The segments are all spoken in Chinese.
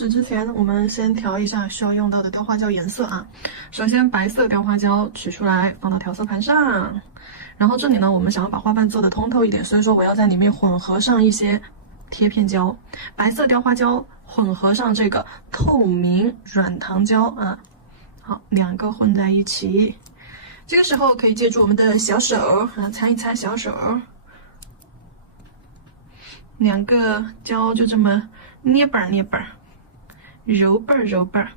始之前，我们先调一下需要用到的雕花胶颜色啊。首先，白色雕花胶取出来放到调色盘上，然后这里呢，我们想要把花瓣做的通透一点，所以说我要在里面混合上一些贴片胶，白色雕花胶混合上这个透明软糖胶啊，好，两个混在一起。这个时候可以借助我们的小手啊，擦一擦小手，两个胶就这么捏板儿捏板儿。揉瓣儿揉瓣儿，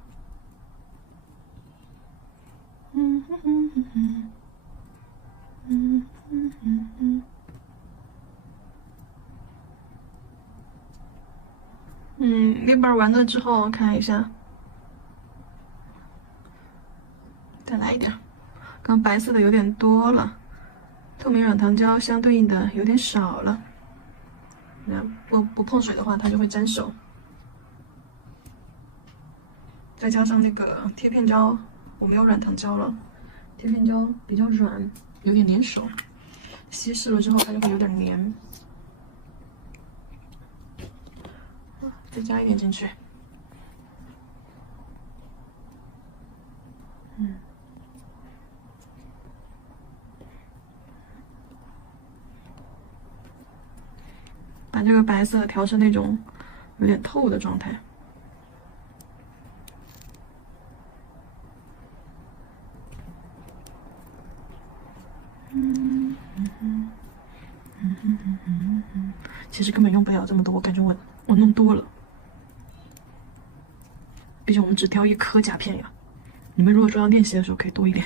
捏瓣儿完了之后看一下，再来一点，刚白色的有点多了，透明软糖胶相对应的有点少了，那不碰水的话它就会沾手。再加上那个贴片胶，我没有软糖胶了，贴片胶比较软，有点粘手，稀释了之后它就会有点黏。再加一点进去，把这个白色调成那种有点透的状态。其实根本用不了这么多，我感觉我弄多了。毕竟我们只雕一颗甲片呀。你们如果说要练习的时候，可以多一点。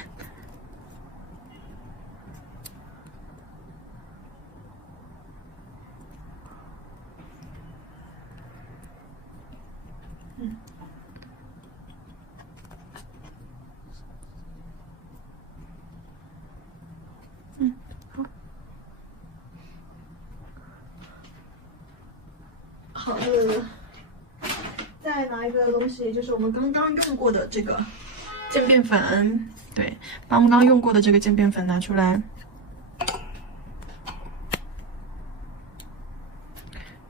好的，再拿一个东西，就是我们刚刚用过的这个渐变粉，对，把我们刚刚用过的这个渐变粉拿出来，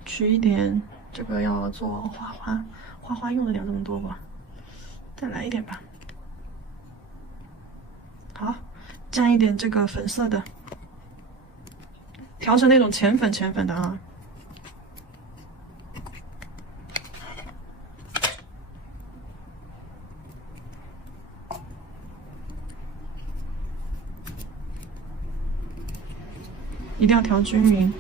取一点，这个要做花花用得了这么多不？再来一点吧。好，沾一点这个粉色的，调成那种浅粉的啊。一定要调均匀。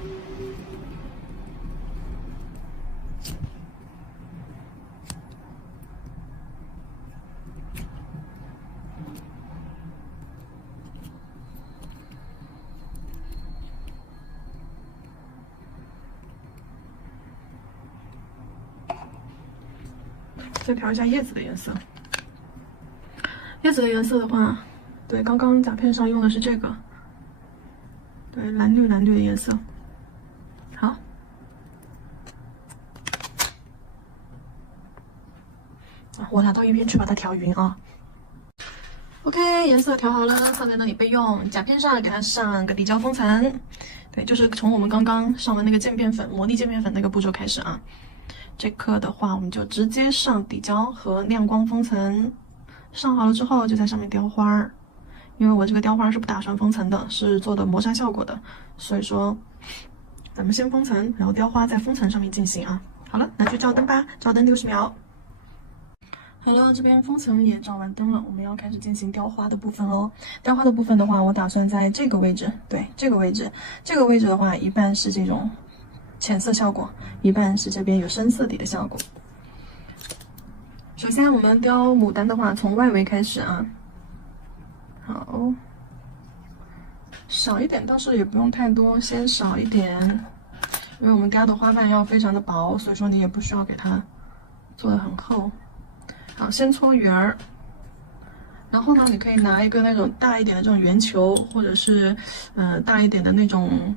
再调一下叶子的颜色。叶子的颜色的话，对，刚刚甲片上用的是这个，对，蓝绿的颜色。好，我拿到一边去把它调匀啊。OK， 颜色调好了，放在那里备用。甲片上给它上个底胶封层，对，就是从我们刚刚上的那个渐变粉、魔力渐变粉那个步骤开始啊。这颗的话，我们就直接上底胶和亮光封层，上好了之后就在上面雕花儿。因为我这个雕花是不打算封层的，是做的磨砂效果的，所以说咱们先封层，然后雕花在封层上面进行啊。好了，拿去照灯吧，照灯60秒。好了，这边封层也照完灯了，我们要开始进行雕花的部分喽。雕花的部分的话，我打算在这个位置，对，这个位置，这个位置的话，一半是这种浅色效果，一半是这边有深色底的效果。首先我们雕牡丹的话，从外围开始啊。好，少一点倒是也不用太多，先少一点，因为我们雕的花瓣要非常的薄，所以说你也不需要给它做的很厚。好，先搓圆儿，然后呢，你可以拿一个那种大一点的这种圆球，或者是大一点的那种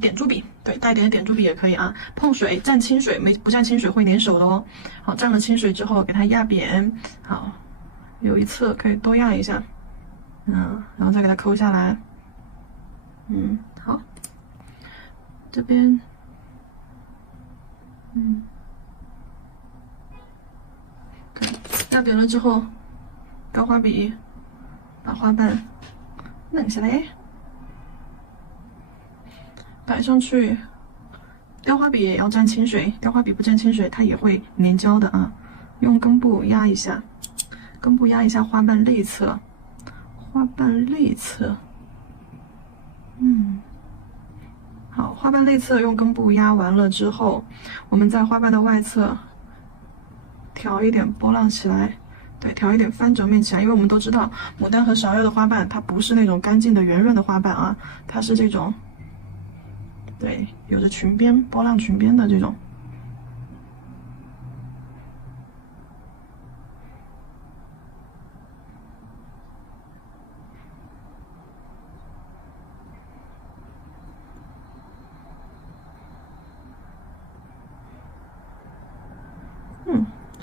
点珠笔，对，大一点的点珠笔也可以啊。碰水蘸清水，不蘸清水会粘手的哦。好，蘸了清水之后给它压扁，好，有一侧可以多压一下。然后再给它抠下来。好，这边，压扁了之后，高花笔把花瓣弄下来，摆上去。雕花笔也要沾清水，雕花笔不沾清水，它也会粘胶的啊。用根部压一下，根部压一下花瓣内侧，花瓣内侧。好，花瓣内侧用根部压完了之后，我们在花瓣的外侧调一点波浪起来，对，调一点翻折面起来，因为我们都知道牡丹和芍药的花瓣，它不是那种干净的圆润的花瓣啊，它是这种，对，有着裙边波浪裙边的这种。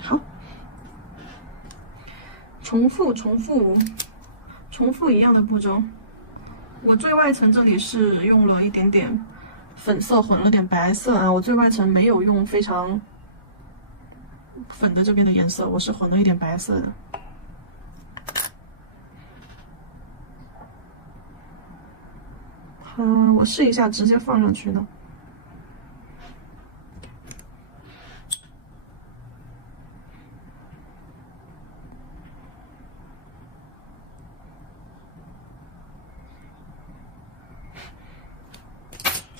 好，重复一样的步骤。我最外层这里是用了一点点粉色混了点白色啊，我最外层没有用非常粉的这边的颜色，我是混了一点白色的。我试一下直接放上去的。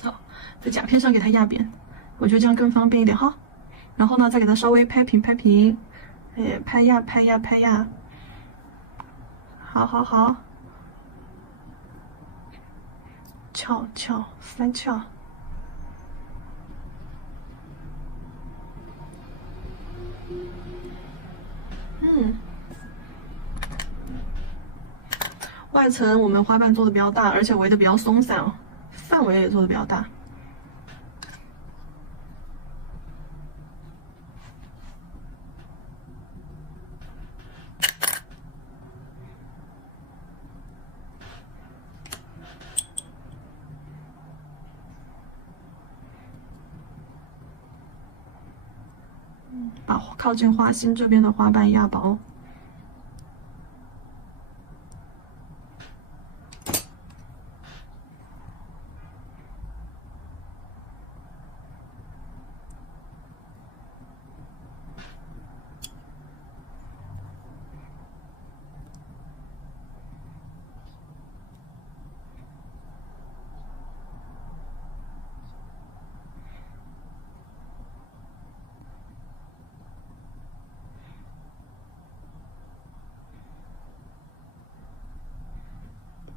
好，在甲片上给它压扁，我觉得这样更方便一点哈。然后呢，再给它稍微拍平，拍压，好，翘，翻翘。外层我们花瓣做的比较大，而且围的比较松散哦，范围也做的比较大。把靠近花心这边的花瓣压薄。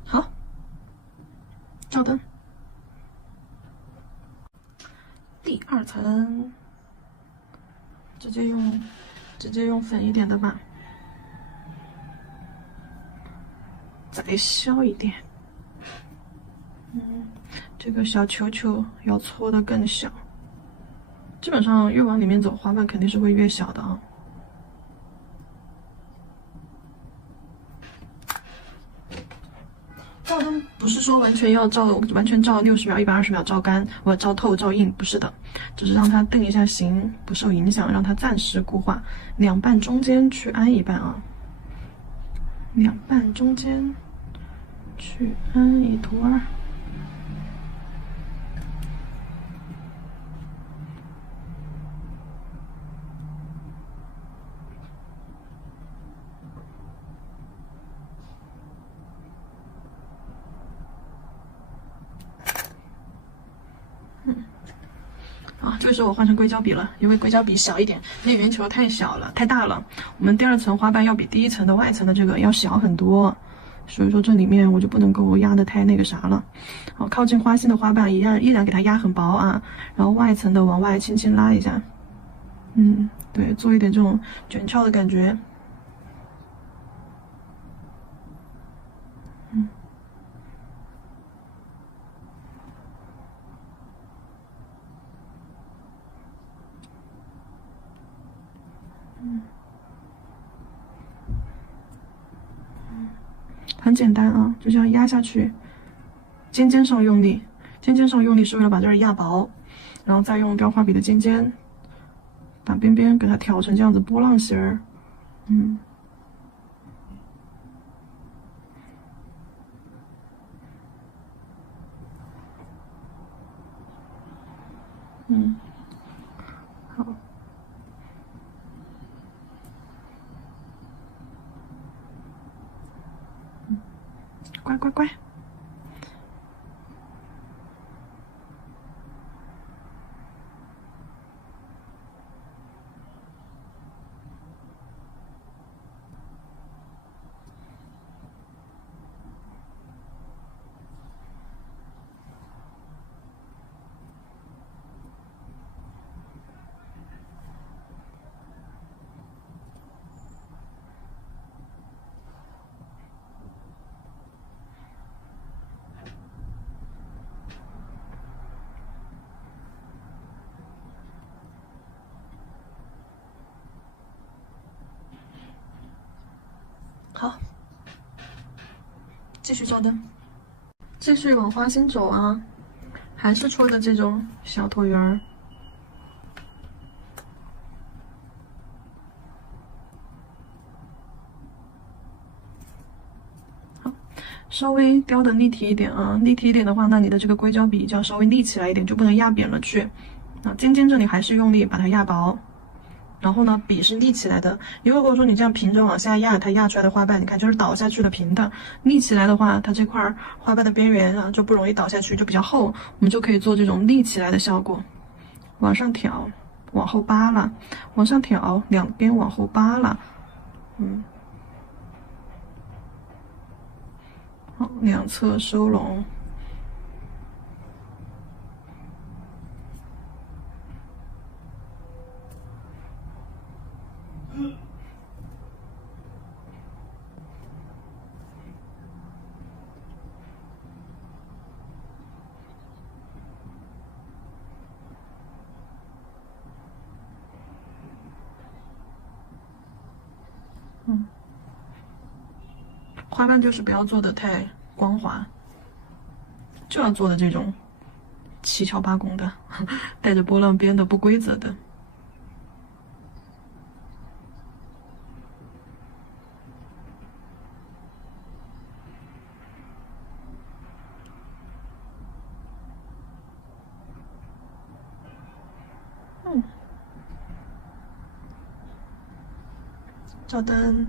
好，照灯。第二层，直接用粉一点的吧，再小一点。这个小球球要搓得更小。基本上越往里面走，花瓣肯定是会越小的啊。照灯不是说完全照60秒、120秒照干，或者照透、照硬，不是的，只是让它定一下型，不受影响，让它暂时固化。两瓣中间去安一半啊，两瓣中间去安一坨儿。这个时候我换成硅胶笔了，因为硅胶笔小一点，那圆球太小了，太大了。我们第二层花瓣要比第一层的外层的这个要小很多，所以说这里面我就不能够压得太那个啥了。好，靠近花心的花瓣依然给它压很薄啊，然后外层的往外轻轻拉一下，对，做一点这种卷翘的感觉。很简单啊，就这样压下去，尖尖上用力，尖尖上用力是为了把这儿压薄，然后再用雕花笔的尖尖，把边边给它挑成这样子波浪形儿，嗯嗯，好，乖乖乖。好，继续照灯，继续往花心走啊，还是戳的这种小椭圆儿。好，稍微雕的立体一点啊，立体一点的话，那你的这个硅胶笔就要稍微立起来一点，就不能压扁了去。啊，尖尖这里还是用力把它压薄。然后呢，笔是立起来的。如果说你这样平着往下压，它压出来的花瓣，你看就是倒下去的平的。立起来的话，它这块花瓣的边缘啊就不容易倒下去，就比较厚。我们就可以做这种立起来的效果。往上挑，往后扒拉，往上挑，两边往后扒拉。好，两侧收拢。花瓣就是不要做的太光滑，就要做的这种七巧八拱的，带着波浪边的不规则的。照灯。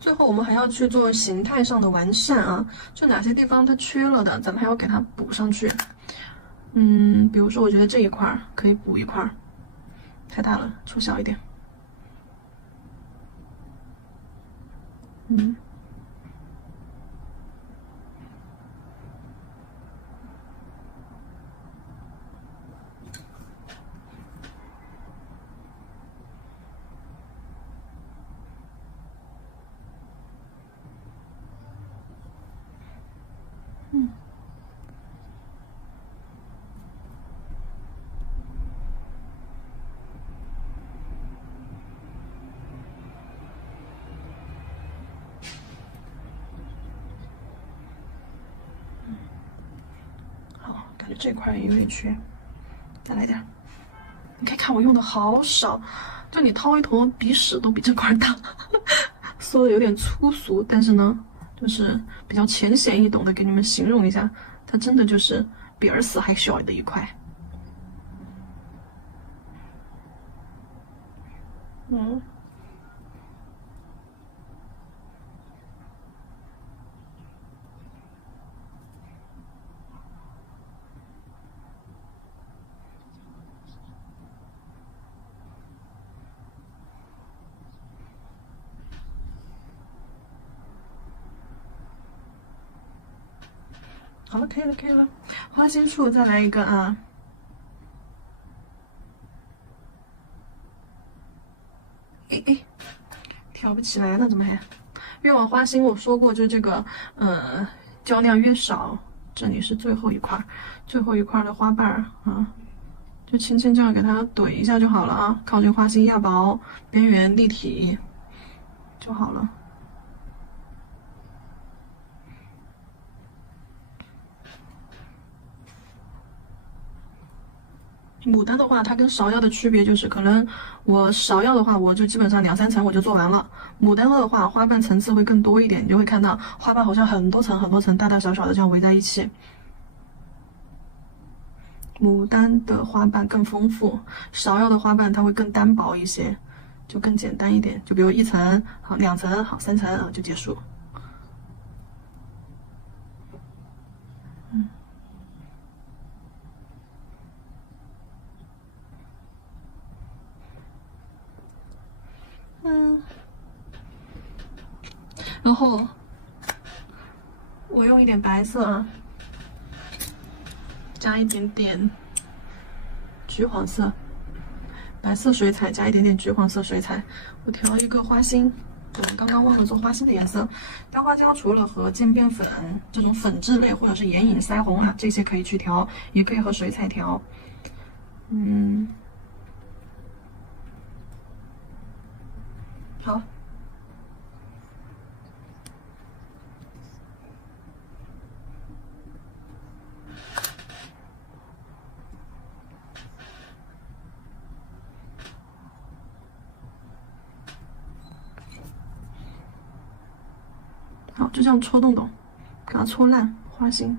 最后我们还要去做形态上的完善啊，就哪些地方它缺了的，咱们还要给它补上去。比如说我觉得这一块可以补一块，太大了，缩小一点。嗯。好，感觉这块也有点缺，再来点。你可以看我用的好少，就你掏一坨鼻屎都比这块大，说的有点粗俗，但是呢，就是比较浅显易懂的给你们形容一下，它真的就是比耳屎还小的一块。嗯。好了，可以了，可以了。花心处再来一个啊！哎，挑不起来了，怎么还？越往花心我说过，就这个，胶量越少，这里是最后一块，最后一块的花瓣儿啊，就轻轻这样给它怼一下就好了啊，靠这个花心压薄，边缘立体就好了。牡丹的话，它跟芍药的区别就是，可能我芍药的话，我就基本上2、3层我就做完了。牡丹的话，花瓣层次会更多一点，你就会看到花瓣好像很多层很多层，大大小小的这样围在一起。牡丹的花瓣更丰富，芍药的花瓣它会更单薄一些，就更简单一点。就比如1层好，2层好，3层啊就结束。然后我用一点白色啊，加一点点橘黄色，白色水彩加一点点橘黄色水彩，我调一个花心。我们刚刚忘了做花心的颜色，雕花胶除了和渐变粉这种粉质类或者是眼影、腮红啊这些可以去调，也可以和水彩调。好。好，就这样戳洞洞，给它戳烂花心。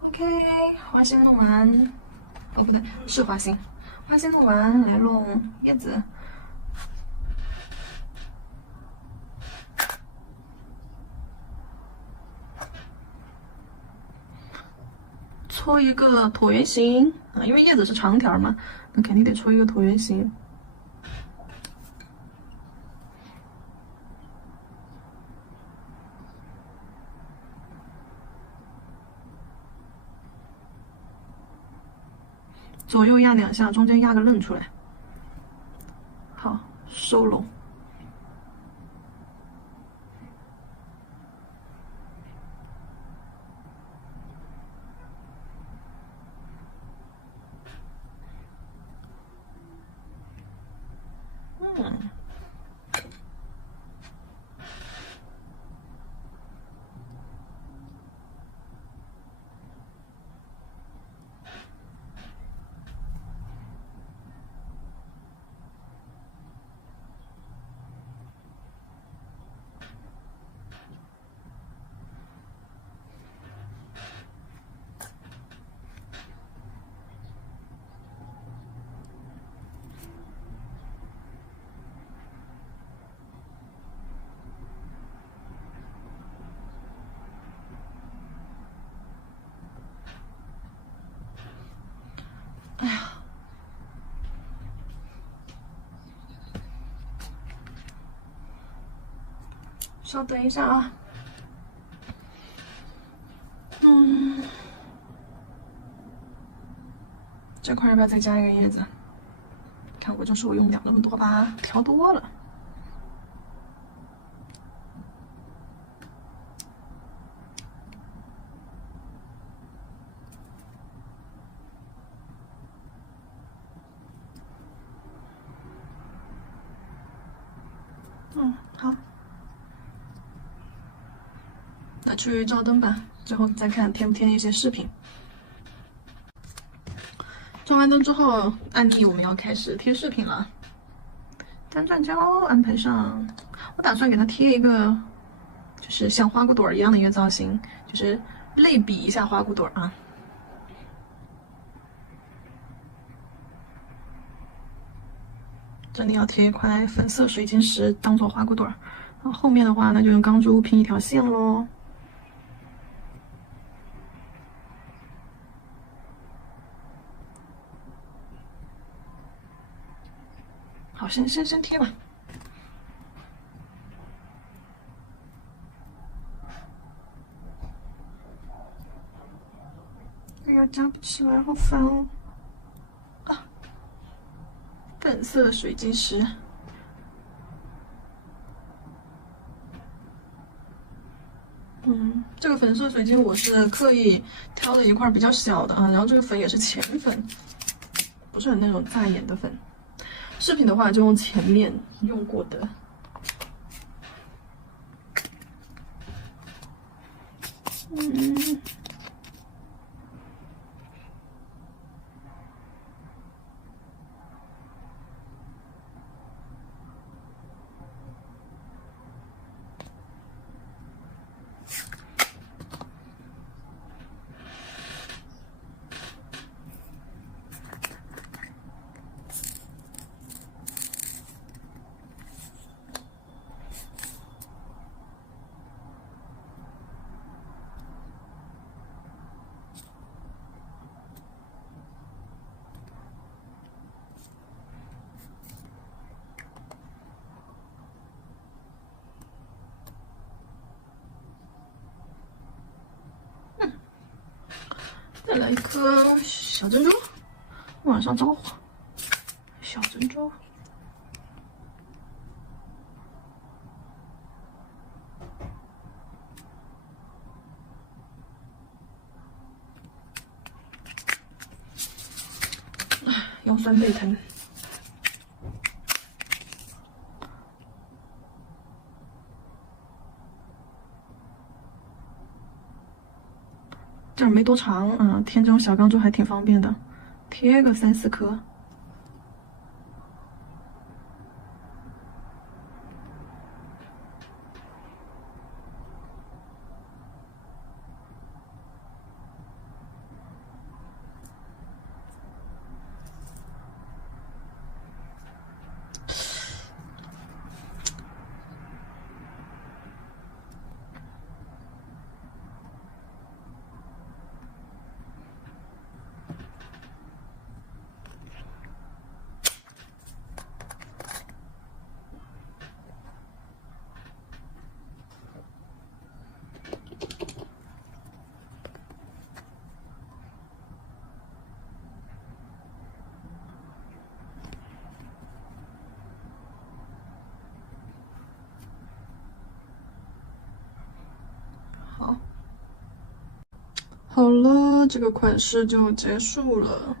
OK， 花心弄完，哦不对，是花心。花心弄完，来弄叶子。搓一个椭圆形啊，因为叶子是长条嘛，那肯定得搓一个椭圆形。左右压2下，中间压个楞出来。好，收拢。哎呀，稍等一下啊。这块要不要再加一个叶子？看我就是我用不了那么多吧，调多了。好，那去照灯吧，最后再看贴不贴一些饰品。照完灯之后，按例我们要开始贴饰品了。单钻胶安排上，我打算给它贴一个，就是像花骨朵一样的一个造型，就是类比一下花骨朵啊。这里要贴一块粉色水晶石当做花骨朵，然后后面的话呢就用钢珠拼一条线咯。好，先贴吧。哎呀，夹不起来，好烦哦！啊，粉色的水晶石。这个粉色水晶我是刻意挑了一块比较小的啊，然后这个粉也是浅粉，不是很那种扎眼的粉。饰品的话就用前面用过的。再来一颗小珍珠，晚上招呼。小珍珠，腰酸背疼。这儿没多长，填这种小钢珠还挺方便的，贴个3、4颗。好了，这个款式就结束了。